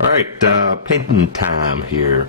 Alright, painting time here.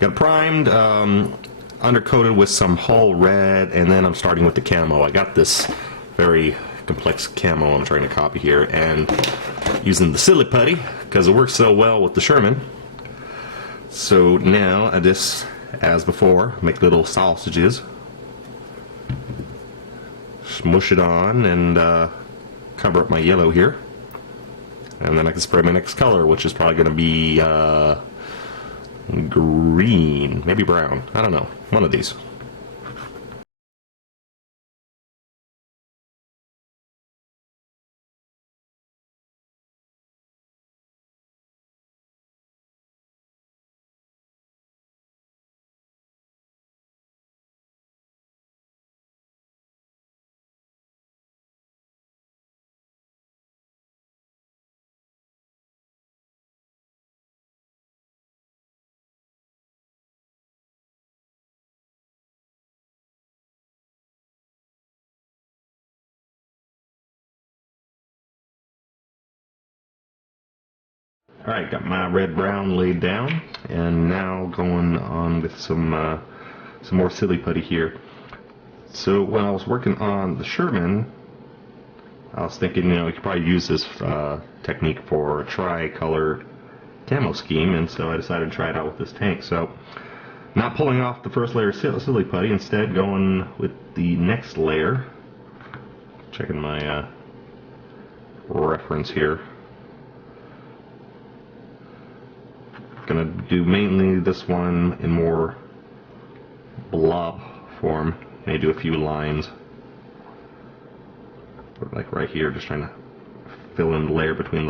Got it primed, undercoated with some hull red, and then I'm starting with the camo. I got this very complex camo I'm trying to copy here, and using the silly putty, because it works so well with the Sherman. So now I just, as before, make little sausages. Smush it on and cover up my yellow here. And then I can spray my next color, which is probably going to be green, maybe brown. I don't know. One of these. Alright, got my red-brown laid down, and now going on with some more silly putty here. So when I was working on the Sherman, I was thinking, you know, you could probably use this technique for a tri-color camo scheme, and so I decided to try it out with this tank. So, not pulling off the first layer of silly putty, instead going with the next layer. Checking my reference here. Gonna do mainly this one in more blob form. May do a few lines, like right here, just trying to fill in the layer between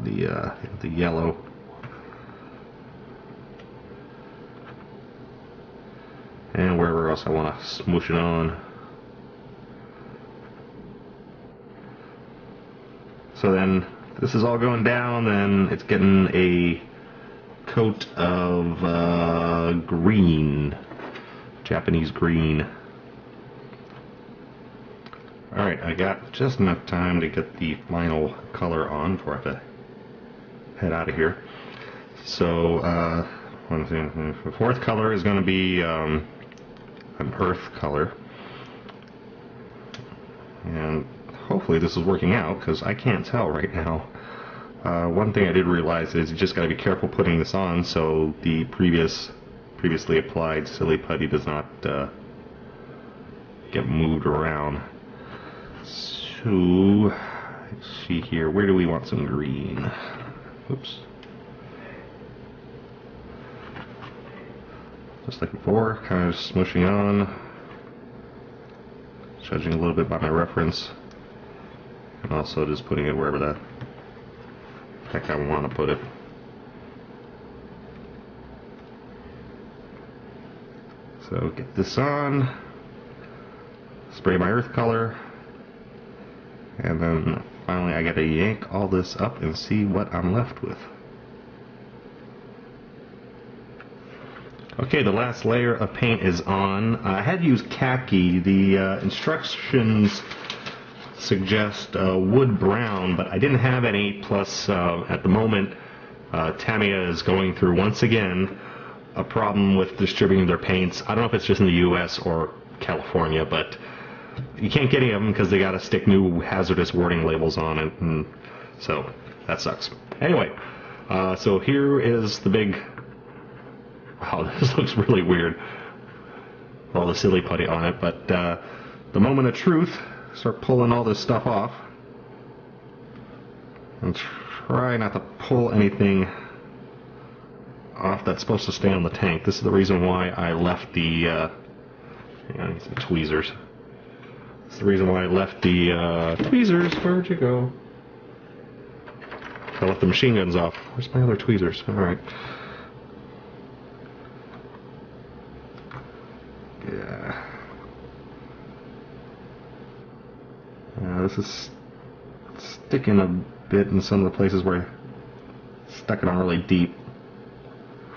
the yellow. And wherever else I want to smoosh it on. So then this is all going down, then it's getting a coat of green, Japanese green. Alright, I got just enough time to get the final color on before I have to head out of here. So, one thing, the fourth color is going to be an earth color. And hopefully this is working out, because I can't tell right now. One thing I did realize is you just got to be careful putting this on so the previously applied silly putty does not get moved around. So, let's see here, where do we want some green? Oops. Just like before, kind of smushing on, judging a little bit by my reference, and also just putting it wherever the heck I want to put it. So get this on, spray my earth color, and then finally I gotta yank all this up and see what I'm left with. Okay, the last layer of paint is on. I had used khaki. The instructions suggest wood brown, but I didn't have any. Plus, at the moment, Tamiya is going through, once again, a problem with distributing their paints. I don't know if it's just in the US or California, but you can't get any of them because they got to stick new hazardous warning labels on it, and so that sucks. Anyway, so here is the big... Wow, this looks really weird. All the silly putty on it, but the moment of truth, start pulling all this stuff off. And try not to pull anything off that's supposed to stay on the tank. This is the reason why I left the hang on, some tweezers. This is the reason why I left the tweezers. Where'd you go? I left the machine guns off. Where's my other tweezers? Alright. Yeah. This is sticking a bit in some of the places where I stuck it on really deep.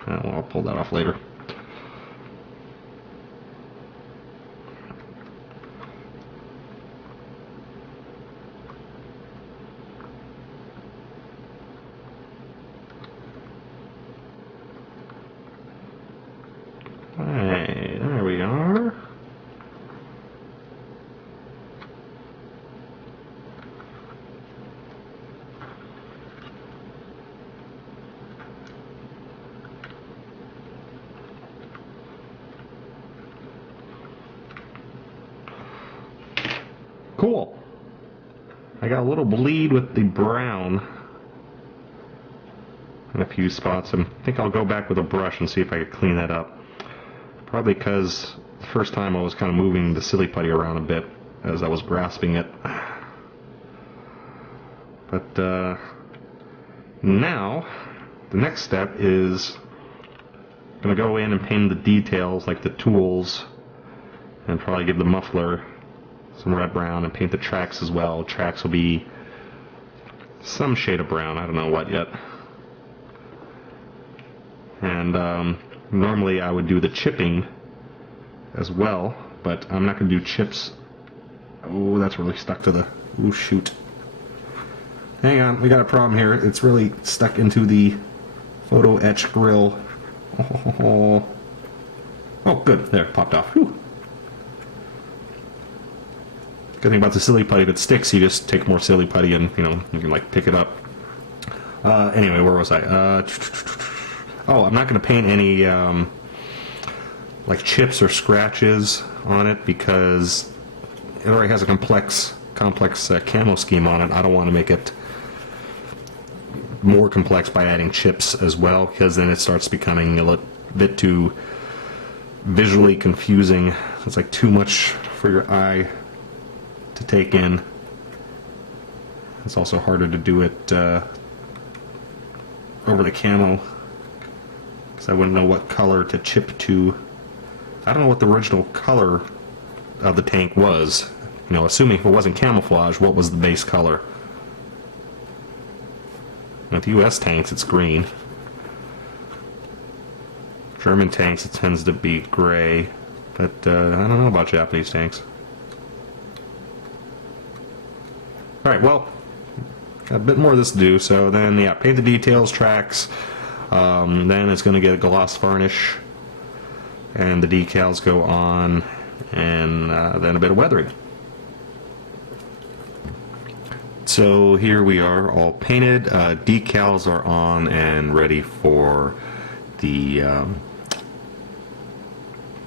Well, I'll pull that off later. cool. I got a little bleed with the brown in a few spots. I think I'll go back with a brush and see if I can clean that up. Probably because the first time I was kind of moving the silly putty around a bit as I was grasping it. But now the next step is I'm going to go in and paint the details like the tools and probably give the muffler some red brown and paint the tracks as well. Tracks will be some shade of brown, I don't know what yet. And normally I would do the chipping as well, but I'm not going to do chips. Oh, that's really stuck to the... Oh, shoot. Hang on, we got a problem here. It's really stuck into the photo etch grill. Oh, good. There, popped off. Whew. Good thing about the silly putty, if it sticks, you just take more silly putty and, you know, you can, like, pick it up. Anyway, where was I? Oh, I'm not going to paint any, like, chips or scratches on it because it already has a complex camo scheme on it. I don't want to make it more complex by adding chips as well, because then it starts becoming a little bit too visually confusing. It's like too much for your eye to take in. It's also harder to do it over the camo because I wouldn't know what color to chip to. I don't know what the original color of the tank was. You know, assuming if it wasn't camouflage, what was the base color? With US tanks, it's green. German tanks, it tends to be gray. But I don't know about Japanese tanks. Alright, well, got a bit more of this to do. So then, yeah, paint the details, tracks. Then it's going to get a gloss varnish. And the decals go on. And then a bit of weathering. So here we are, all painted. Decals are on and ready for the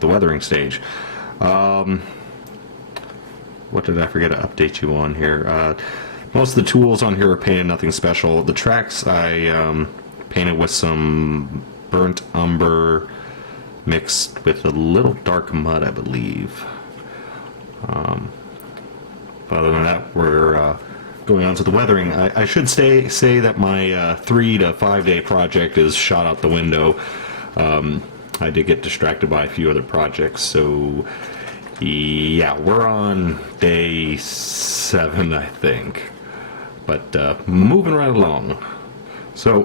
weathering stage. What did I forget to update you on here? Most of the tools on here are painted, nothing special. The tracks I painted with some burnt umber mixed with a little dark mud, I believe. But other than that, we're going on to the weathering. I should say that my 3 to 5 day project is shot out the window. I did get distracted by a few other projects, so yeah, we're on day 7, I think. But moving right along. So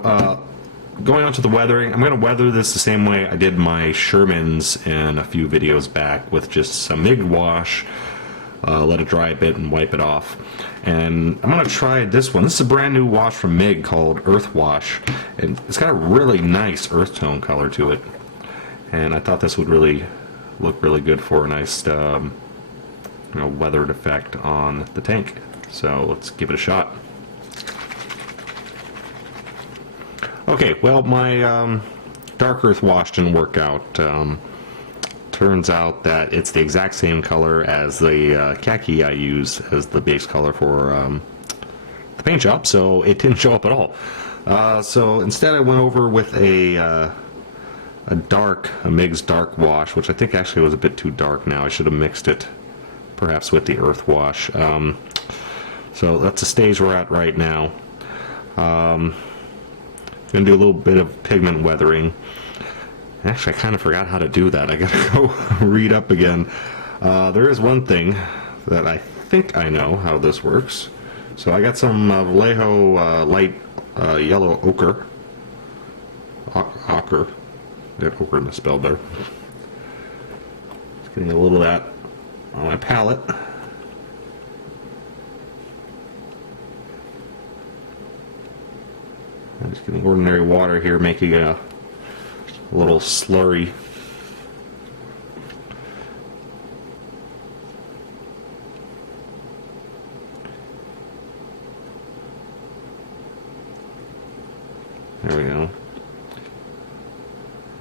going on to the weathering, I'm going to weather this the same way I did my Shermans in a few videos back, with just some MIG wash. Let it dry a bit and wipe it off. And I'm going to try this one. This is a brand new wash from MIG called Earth Wash. And it's got a really nice earth tone color to it. And I thought this would really look really good for a nice you know, weathered effect on the tank. So let's give it a shot. Okay, well, my dark earth wash didn't work out. Turns out that it's the exact same color as the khaki I use as the base color for the paint job, so it didn't show up at all. So instead I went over with a MIG's dark wash, which I think actually was a bit too dark now. I should have mixed it perhaps with the earth wash. So that's the stage we're at right now. Gonna do a little bit of pigment weathering. Actually, I kind of forgot how to do that. I gotta go read up again. There is one thing that I think I know how this works. So I got some Vallejo light yellow ochre. Ochre. Got ochre misspelled there. Just getting a little of that on my palette. I'm just getting ordinary water here, making a little slurry. There we go.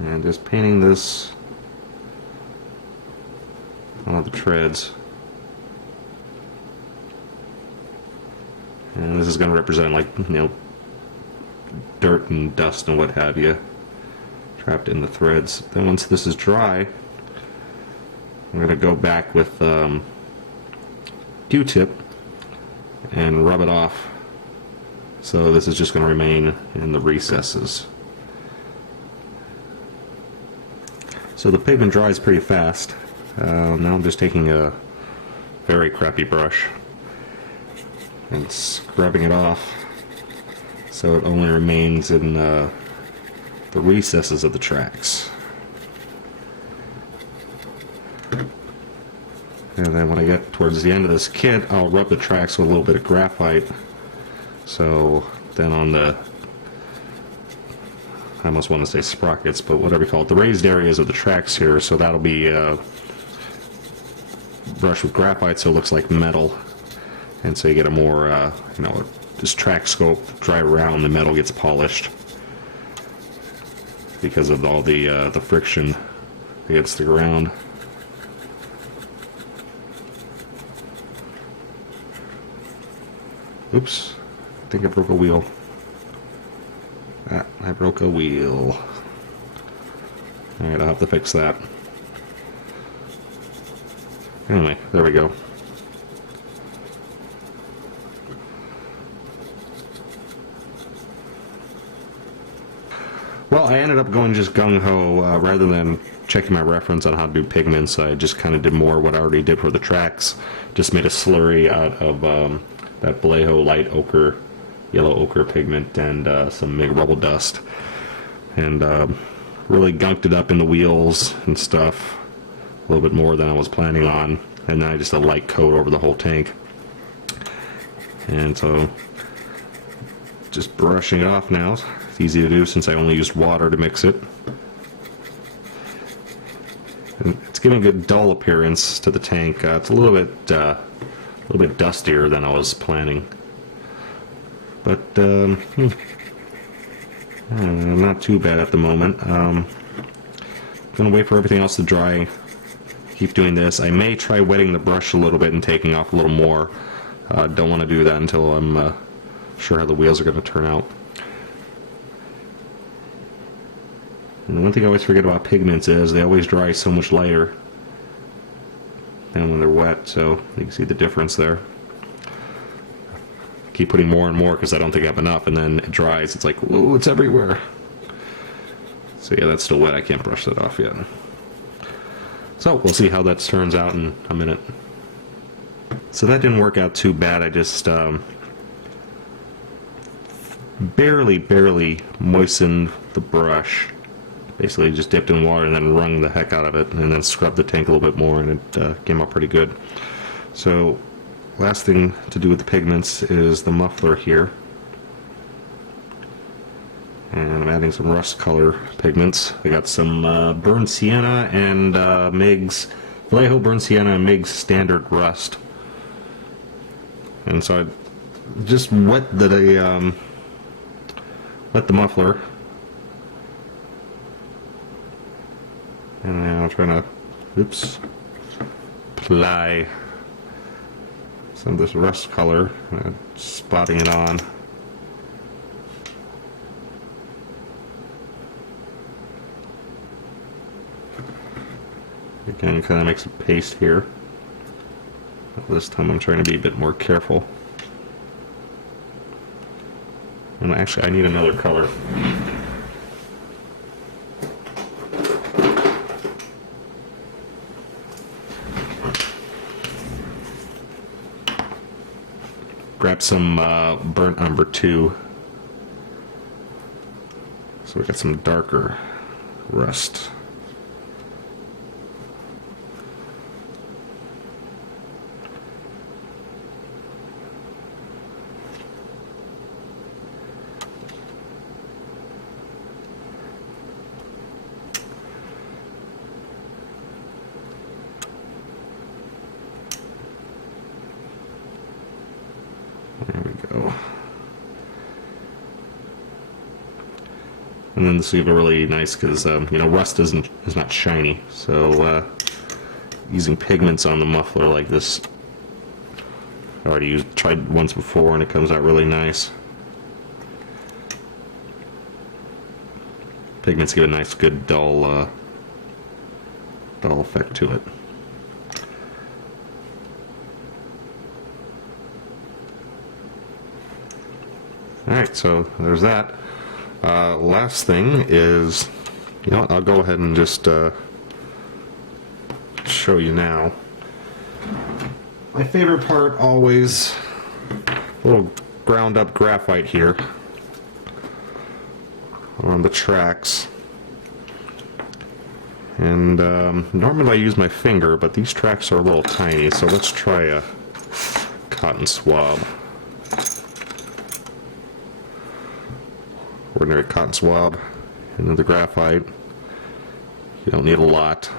And just painting this on the treads. And this is going to represent, like, you know, dirt and dust and what have you trapped in the threads. Then once this is dry, I'm going to go back with Q-tip and rub it off. So this is just going to remain in the recesses. So the pigment dries pretty fast. Now I'm just taking a very crappy brush and scrubbing it off so it only remains in the recesses of the tracks. And then when I get towards the end of this kit, I'll rub the tracks with a little bit of graphite. So then on the, I almost want to say sprockets, but whatever you call it, the raised areas of the tracks here, so that'll be brushed with graphite so it looks like metal. And so you get a more, you know, this track scope dry around, the metal gets polished because of all the friction against the ground. Oops, I think I broke a wheel. Ah, I broke a wheel. Alright, I'll have to fix that. Anyway, there we go. Well, I ended up going just gung-ho, rather than checking my reference on how to do pigments. I just kind of did more what I already did for the tracks. Just made a slurry out of that Vallejo light ochre, yellow ochre pigment, and some MIG rubble dust. And really gunked it up in the wheels and stuff, a little bit more than I was planning on. And then I just a light coat over the whole tank. And so, just brushing it off now. It's easy to do since I only used water to mix it. And it's giving a good dull appearance to the tank. It's a little bit dustier than I was planning, but not too bad at the moment. Gonna wait for everything else to dry. Keep doing this. I may try wetting the brush a little bit and taking off a little more. Don't want to do that until I'm sure how the wheels are going to turn out. And one thing I always forget about pigments is they always dry so much lighter than when they're wet, so you can see the difference there. Keep putting more and more because I don't think I have enough, and then it dries. It's like, whoa, it's everywhere. So yeah, that's still wet. I can't brush that off yet. So we'll see how that turns out in a minute. So that didn't work out too bad. I just barely moistened the brush. Basically just dipped in water and then wrung the heck out of it, and then scrubbed the tank a little bit more, and it came out pretty good. So last thing to do with the pigments is the muffler here. And I'm adding some rust color pigments. I got some burnt sienna and MIG's Vallejo burnt sienna and MIG's standard rust. And so I just wet the muffler. And now I'm trying to, apply some of this rust color, spotting it on. Again, kind of makes a paste here. This time I'm trying to be a bit more careful. And actually, I need another color. Grab some burnt umber too. So we got some darker rust. There we go. And then this will give it really nice because you know, rust is not shiny, so using pigments on the muffler like this I already tried once before and it comes out really nice. Pigments give a nice, good, dull effect to it. Alright, so there's that. Last thing is, you know what, I'll go ahead and just show you now. My favorite part always, a little ground up graphite here on the tracks. And normally I use my finger, but these tracks are a little tiny, so let's try a cotton swab. Ordinary cotton swab into the graphite. You don't need a lot.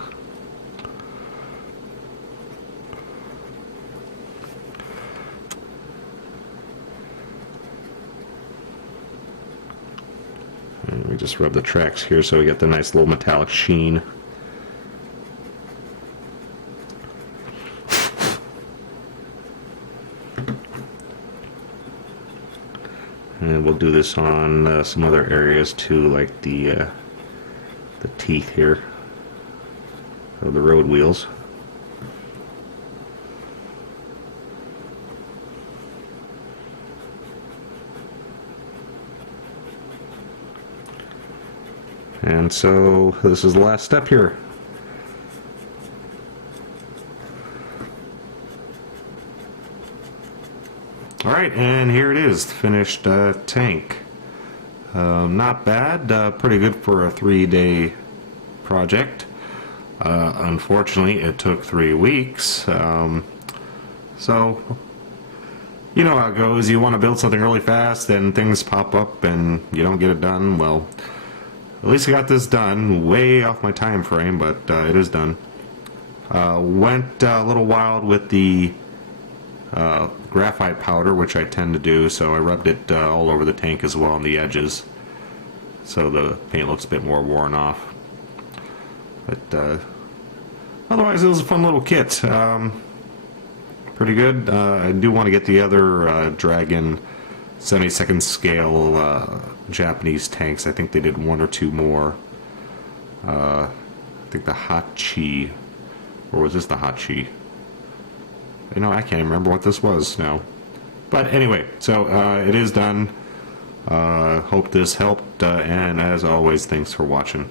And we just rub the tracks here so we get the nice little metallic sheen. And we'll do this on some other areas too, like the teeth here of the road wheels. And so this is the last step here. Alright, and here it is, the finished tank. Not bad, pretty good for a 3-day project. Unfortunately, it took 3 weeks. So, you know how it goes. You want to build something really fast, and things pop up and you don't get it done. Well, at least I got this done, way off my time frame, but it is done. Went a little wild with the graphite powder, which I tend to do, so I rubbed it all over the tank as well on the edges, so the paint looks a bit more worn off. But otherwise, it was a fun little kit. Pretty good. I do want to get the other Dragon 72nd scale Japanese tanks. I think they did 1 or 2 more. I think the Hachi, or was this the Hachi? You know, I can't even remember what this was now. But anyway, so it is done. Hope this helped, and as always, thanks for watching.